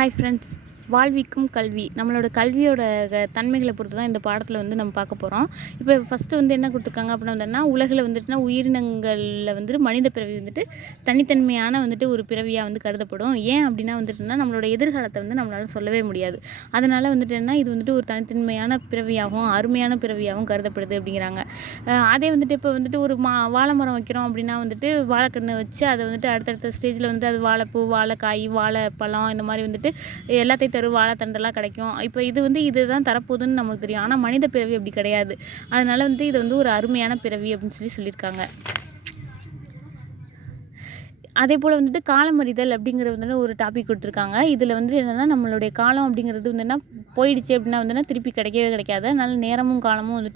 Hi friends, வாழ்விக்கும் கல்வி நம்மளோட கல்வியோட தன்மைகளை பொறுத்து தான் இந்த பாடத்தில் நம்ம பார்க்க போகிறோம். இப்போ ஃபஸ்ட்டு என்ன கொடுத்துருக்காங்க அப்படின்னா உலகில் உயிரினங்களில் மனித பிறவி தனித்தன்மையான ஒரு பிறவியாக கருதப்படும். ஏன் அப்படின்னா நம்மளோட எதிர்காலத்தை நம்மளால் சொல்லவே முடியாது. அதனால் இது ஒரு தனித்தன்மையான பிறவியாகவும் அருமையான பிறவியாகவும் கருதப்படுது அப்படிங்கிறாங்க. அதே இப்போ ஒரு வாழை மரம் வைக்கிறோம் அப்படின்னா வாழைக்கன்று வச்சு அதை அடுத்தடுத்த ஸ்டேஜில் அது வாழைப்பூ, வாழைக்காய், வாழைப்பழம் இந்த மாதிரி எல்லாத்தையும் தரும், வாழைத்தண்டெல்லாம் கிடைக்கும். இப்போ இதுதான் தரப்போகுதுன்னு நமக்கு தெரியும். ஆனால் மனித பிறவி அப்படி கிடையாது. அதனால இது ஒரு அருமையான பிறவி அப்படின்னு சொல்லியிருக்காங்க. அதே போல் காலமறிதல் அப்படிங்கிற ஒரு டாபிக் கொடுத்துருக்காங்க. இதில் என்னென்னா நம்மளுடைய காலம் அப்படிங்கிறது போயிடுச்சு அப்படின்னா திருப்பி கிடைக்கவே கிடைக்காது. அதனால் நேரமும் காலமும்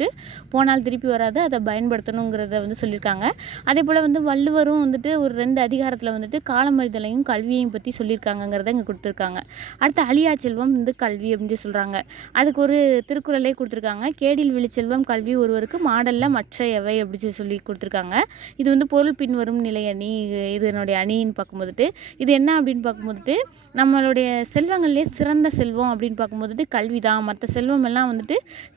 போனால் திருப்பி வராது, அதை பயன்படுத்தணுங்கிறத சொல்லியிருக்காங்க. அதே போல் வள்ளுவரும் ஒரு 2 அதிகாரத்தில் காலமறிதலையும் கல்வியையும் பற்றி சொல்லியிருக்காங்கங்கிறத இங்கே கொடுத்துருக்காங்க. அடுத்து அழியா செல்வம் கல்வி அப்படின்னு சொல்கிறாங்க. அதுக்கு ஒரு திருக்குறளே கொடுத்துருக்காங்க. கேடில் விழிச்செல்வம் கல்வி ஒருவருக்கு மாடல்ல மற்றையவை அப்படின்னு சொல்லி கொடுத்துருக்காங்க. இது பொருள் பின்வரும் நிலையணி, இது என்னுடைய அணின்னு பார்க்கும்போது இது என்ன அப்படின்னு பார்க்கும்போது நம்மளுடைய செல்வங்கள்லேயே சிறந்த செல்வம் அப்படின்னு பார்க்கும்போது கல்வி தான். மற்ற செல்வம் எல்லாம்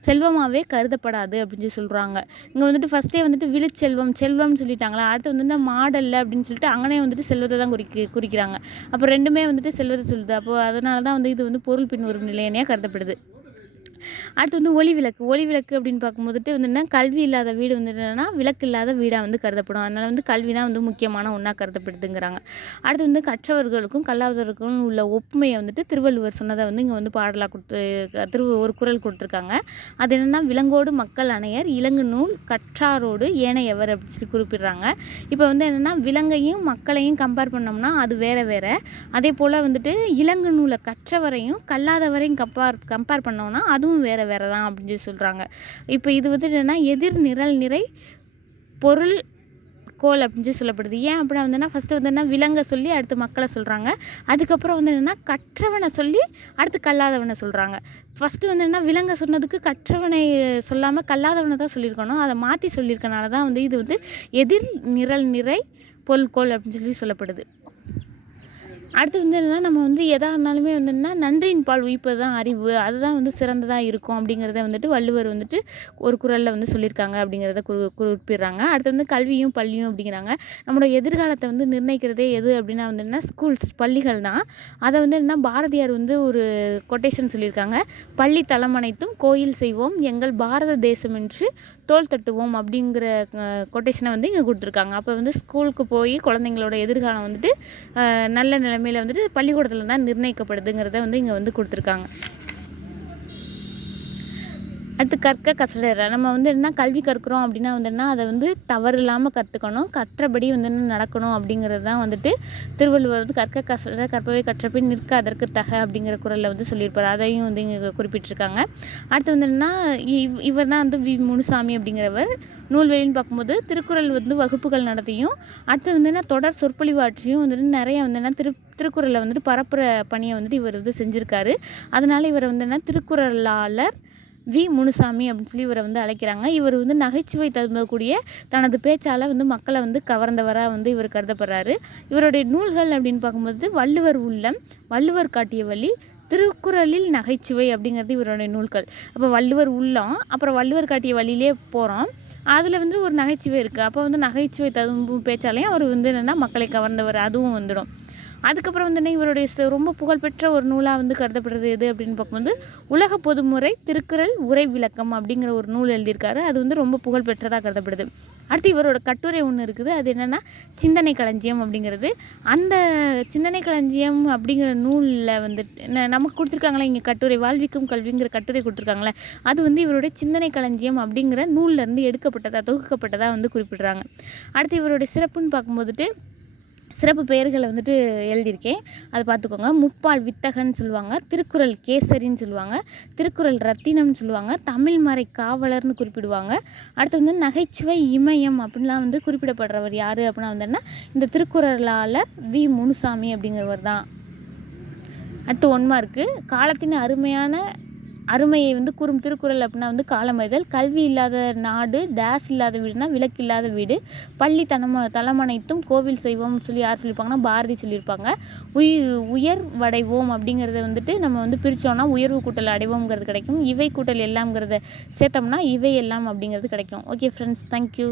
செல்வமாகவே கருதப்படாது அப்படின்னு சொல்கிறாங்க. இங்கே ஃபஸ்ட்டே விழுச்செல்வம் செல்வம்னு சொல்லிட்டாங்களா. அடுத்து மாடல்ல அப்படின்னு சொல்லிட்டு அங்கனே செல்வத்தை தான் குறிக்கிறாங்க. அப்போ ரெண்டுமே செல்வத்தை சொல்லுது. அப்போ அதனால தான் இது பொருள் பின்வரும் நிலையணியாக கருதப்படுது. அடுத்து ஒளி விளக்கு. ஒளி விளக்கு அப்படின்னு பார்க்கும்போது கல்வி இல்லாத வீடு என்னன்னா விளக்கு இல்லாத வீடாக கருதப்படும். அதனால் கல்வி தான் முக்கியமான ஒன்றா கருதப்படுதுங்கிறாங்க. அடுத்து கற்றவர்களுக்கும் கல்லாதவர்களுக்கும் உள்ள ஒப்புமையை திருவள்ளுவர் சொன்னதை இங்கே பாடலாக கொடுத்து ஒரு குறள் கொடுத்துருக்காங்க. அது என்னென்னா விலங்கோடு மக்கள் அணையர் இலங்கு நூல் கற்றாரோடு ஏனையவர் அப்படின்னு சொல்லி குறிப்பிடுறாங்க. இப்போ என்னென்னா விலங்கையும் மக்களையும் கம்பேர் பண்ணோம்னா அது வேற வேற. அதே போல் இலங்கு நூலை கற்றவரையும் கல்லாதவரையும் கம்பேர் பண்ணோம்னா அதுவும் வேற வேற தான் அப்படின்னு சொல்லி சொல்கிறாங்க. இப்போ இது என்னன்னா எதிர் நிரல் நிறை பொருள் கோல் அப்படின்னு சொல்லி சொல்லப்படுது. ஏன் அப்படின்னா ஃபஸ்ட்டு விலங்கை சொல்லி அடுத்து மக்களை சொல்கிறாங்க. அதுக்கப்புறம் என்னென்னா கற்றவனை சொல்லி அடுத்து கல்லாதவனை சொல்கிறாங்க. ஃபஸ்ட்டு என்னென்னா விலங்கை சொன்னதுக்கு கற்றவனை சொல்லாமல் கல்லாதவனை தான் சொல்லியிருக்கணும். அதை மாற்றி சொல்லியிருக்கனால தான் இது எதிர் நிரல் நிறை பொருள்கோள் அப்படின்னு சொல்லி சொல்லப்படுது. அடுத்து என்னென்னா நம்ம எதாக இருந்தாலுமே நன்றியின் பால் உயிப்பது தான் அறிவு, அதுதான் சிறந்ததாக இருக்கும் அப்படிங்கிறத வள்ளுவர் ஒரு குறளில் சொல்லியிருக்காங்க அப்படிங்கிறத குறிப்பிடுறாங்க. அடுத்து கல்வியும் பள்ளியும் அப்படிங்கிறாங்க. நம்மளோட எதிர்காலத்தை நிர்ணயிக்கிறதே எது அப்படின்னா ஸ்கூல்ஸ், பள்ளிகள் தான். அதை என்ன பாரதியார் ஒரு கொட்டேஷன் சொல்லியிருக்காங்க. பள்ளி தளம் அனைத்தும் கோயில் செய்வோம், எங்கள் பாரத தேசம் என்று தோள் தட்டுவோம் அப்படிங்கிற கொட்டேஷனை இங்கே கொடுத்துருக்காங்க. அப்போ ஸ்கூலுக்கு போய் குழந்தைங்களோட எதிர்காலம் நல்ல நிலைமையில் பள்ளிக்கூடத்தில் தான் நிர்ணயிக்கப்படுதுங்கிறத இங்கே கொடுத்துருக்காங்க. அடுத்து கற்க கசடற. நம்ம என்ன கல்வி கற்கிறோம் அப்படின்னா அதை தவறு இல்லாமல் கற்றுக்கணும், கற்றபடி நடக்கணும் அப்படிங்கிறது தான் திருவள்ளுவர் கற்க கசடற கற்பவை கற்றபின் நிற்க அதற்கு தக அப்படிங்கிற குறளில் சொல்லியிருப்பார். அதையும் இங்கே குறிப்பிட்டிருக்காங்க. அடுத்து என்னென்னா இவர் தான் வி முனுசாமி அப்படிங்கிறவர் நூல்வெளின்னு பார்க்கும்போது திருக்குறள் வகுப்புகள் நடத்தியும் அடுத்து தொடர் சொற்பொழிவாற்றியும் நிறைய திருக்குறளை பரப்புகிற பணியை இவர் செஞ்சுருக்காரு. அதனால் இவர் திருக்குறளாளர் வி முனுசாமி அப்படின்னு சொல்லி இவரை அழைக்கிறாங்க. இவர் நகைச்சுவை தழும்பக்கூடிய தனது பேச்சால் மக்களை கவர்ந்தவராக இவர் கருதப்படுறாரு. இவருடைய நூல்கள் அப்படின்னு பார்க்கும்போது வள்ளுவர் உள்ளம், வள்ளுவர் காட்டிய வழி, திருக்குறளில் நகைச்சுவை அப்படிங்கிறது இவருடைய நூல்கள். அப்போ வள்ளுவர் உள்ளம், அப்புறம் வள்ளுவர் காட்டிய வழியிலே போகிறோம். அதில் ஒரு நகைச்சுவை இருக்குது. அப்போ நகைச்சுவை தழும்பும் பேச்சாலையும் அவர் என்னென்னா மக்களை கவர்ந்தவர், அதுவும் வந்துடும். அதுக்கப்புறம் இவருடைய ரொம்ப புகழ்பெற்ற ஒரு நூலாக கருதப்படுறது எது அப்படின்னு பார்க்கும்போது உலக பொதுமுறை திருக்குறள் உரை விளக்கம் அப்படிங்கிற ஒரு நூல் எழுதியிருக்காரு. அது ரொம்ப புகழ்பெற்றதாக கருதப்படுது. அடுத்து இவரோட கட்டுரை ஒன்று இருக்குது. அது என்னென்னா சிந்தனை களஞ்சியம் அப்படிங்கிறது. அந்த சிந்தனை களஞ்சியம் அப்படிங்கிற நூலில் நமக்கு கொடுத்துருக்காங்களே இங்கே கட்டுரை, வாழ்விக்கும் கல்விங்கிற கட்டுரை கொடுத்துருக்காங்களே, அது இவருடைய சிந்தனை களஞ்சியம் அப்படிங்கிற நூல்லேருந்து எடுக்கப்பட்டதாக தொகுக்கப்பட்டதாக குறிப்பிடுறாங்க. அடுத்து இவருடைய சிறப்புன்னு பார்க்கும்போது சிறப்பு பெயர்களை எழுதியிருக்கேன், அதை பார்த்துக்கோங்க. முப்பால் வித்தகன்னு சொல்லுவாங்க, திருக்குறள் கேசரின்னு சொல்லுவாங்க, திருக்குறள் ரத்தினம்னு சொல்லுவாங்க, தமிழ் மறை காவலர்னு குறிப்பிடுவாங்க. அடுத்து நகைச்சுவை இமயம் அப்படின்லாம் குறிப்பிடப்படுறவர் யார் அப்படின்னா இந்த திருக்குறளாளர் வி முனுசாமி அப்படிங்கிறவர் தான். அடுத்து 1 மார்க்கு. காலத்தின் அருமையான அருமையை வந்து கூறும் திருக்குறள் அப்படின்னா வந்து காலமறிதல். கல்வி இல்லாத நாடு டேஸ் இல்லாத வீடுனா விளக்கு இல்லாத வீடு. பள்ளி தலமனைத்தும் கோவில் செய்வோம்னு சொல்லி யார் சொல்லியிருப்பாங்கன்னா பாரதி சொல்லியிருப்பாங்க. உயர்வடைவோம் அப்படிங்கிறத வந்துட்டு நம்ம வந்து பிரித்தோம்னா உயர்வு கூட்டல் அடைவோங்கிறது கிடைக்கும். இவை கூட்டல் எல்லாம்ங்கிறத சேர்த்தோம்னா இவை எல்லாம் அப்படிங்கிறது கிடைக்கும். Okay friends, thank you.